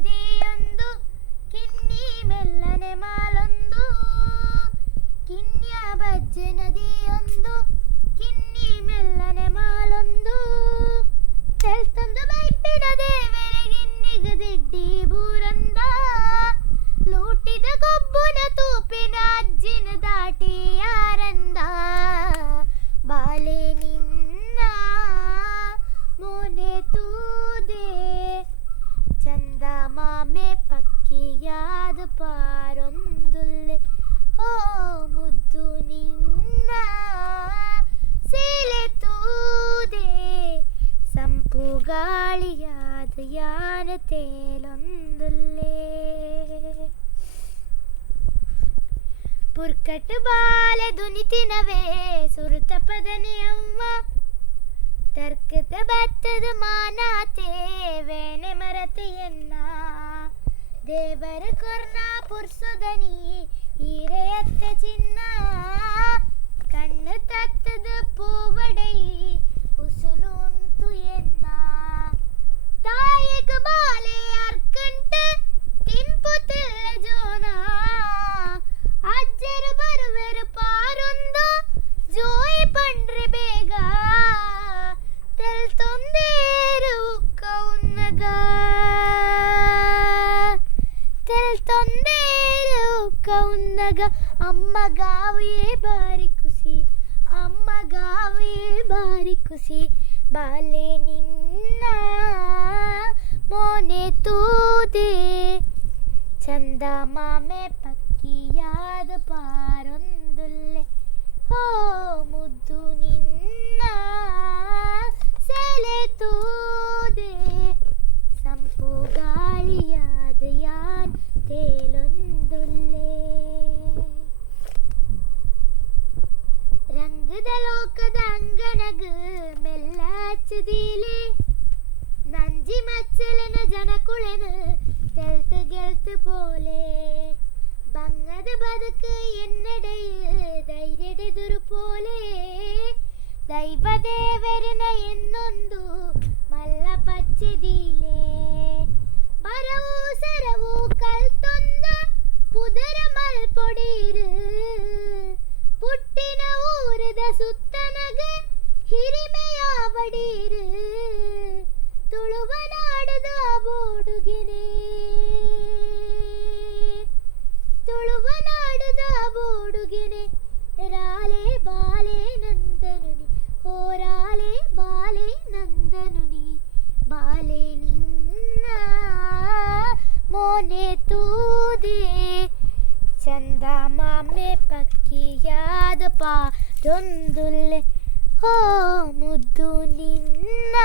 ನದಿಯೊಂದು ಕಿನ್ನಿ ಮೆಲ್ಲನೆ ಮಾಲೊಂದು ಕಿನ್ಯ ಬಜ್ಜೆ ನದಿಯೊಂದು ಕಿನ್ನಿ ಮೆಲ್ಲನೆ ಮಾಲೊಂದು ತೆಲ್ತೊಂದು ಬೈಪಿನ ದೇವರಿಗಿನ್ನಿಗದಿಡ್ಡಿ ಬೂರಂದ ಲೂಟಿದ ಗೊಬ್ಬುನ ತೂಪಿನ ಅಜ್ಜಿನ ದಾಟಿ ಯಾರಂದ ಬಾಲೆ ನಿನ್ನ ಮೋನೆ ತೂದೆ ಚಂದ ಮಾಮೆ ಪಕ್ಕಿಯಾದ ಪಾರೊಂದುಲ್ಲೆ ಓ ಮುದ್ದು ನಿನ್ನ ಸೇಲೆ ತೂದೆ ಸಂಪು ಗಾಳಿಯಾದ ಯಾನ ತೇಲೊಂದುಲ್ಲೆ ಪುರ್ಕಟ್ ಬಾಲೆ ದುನಿತಿನವೇ ಸುರುತ ಪದನೆ ಅವ್ವ ತರ್ಕದ ಬತ್ತದ ಮಾನಾತೆ ವೇನೆ ಮರತೆಯನ್ನ ದೇವರ ಕೊರ್ನ ಪುರ್ಸೊದನಿ ಈರೆಯತ್ತ ಚಿನ್ನ ಕಣ್ಣು ತತ್ತದ ಪೂವಡೈ ಉಸುಲು ಉಂಟು ಎನ್ನ ತಾಯಿಗ ಬಾಲೆ ಅರ್ಕಂಟ ತಿಂಪು ತೆಲ್ಲ ಜೋನ ಅಜ್ಜರು ಬರುವೆರು ಪಾರೊಂದು ಜೋಯಿ ಪಂಡ್ರೆ ಬೇಗ ತೆಲ್ ತೊಂದೇರು ಉಕ್ಕ ಉನ್ನಗ ತೆಲ್ ತೊಂದೇರು ಉಕ್ಕ ಉನ್ನಗ ಅಮ್ಮ ಗಾವಿಯೇ ಬಾರಿ ಖುಷಿ ಅಮ್ಮ ಗಾವಿಯೇ ಬಾರಿ ಖುಷಿ ಬಾಲೆ ನಿನ್ನ ಮೋನೆ ತೂದೆ ಚಂದ ಮಾಮೆ ಪಕ್ಕಿಯಾದ ಪಾರೊಂದುಲ್ಲೆ ಹೋ ಮುದ್ದು ನಿನ್ನ ಸೆಲೆ ತೂದೆ ಸಂಪು ಗಾಳಿಯಾದ ಯಾನ್ ತೇಲೊಂದುಲ್ಲೆ ರಂಗದ ಲೋಕದ ಅಂಗನಗ ಮೆಲ್ಲ ಹಚ್ಚದೀಲೆ ನಂಜಿ ಮಚ್ಚಲನ ಜನಕುಳೆನ ತೆಲ್ತು ಗೆಲ್ತು ಪೋಲೆ ಬಂಗದ ಬದುಕು ಎನ್ನಡೆಯ ಧೈರ್ಯಡೆದುರು ಪೋಲೆ ದೈವ ದೇವರನ ಎನ್ನೊಂದು ಮಲ್ಲ ಪಚ್ಚದೀಲೆ ಬರವು ಸರವು ಕಲ್ತೊಂದ ಪುದರ ಮಲ್ಪೊಡೀರು ಪುಟ್ಟಿನ ಊರದ ಸುತ್ತನಗ ಹಿರಿಮೆಯ ಬಡೀರು ತುಳುವ ನಾಡದ ಬೋಡುಗೆನೆ ತುಳುವ ನಾಡದ ಬೋಡುಗೆನೆ ರಾಲೆ ಬಾಲೆ ನಂದನುನಿ ಹೋರಾಲೆ ಬಾಲೆ ನಂದನುನಿ ಬಾಲೆ ನಿನ್ನ ಮೋನೆ ತೂದೆ ಚಂದ ಮಾಮೆ ಪಕ್ಕಿಯಾದ ಪಾರೊಂದುಲ್ಲೆ ಹೋ ಮುದ್ದು ನಿನ್ನ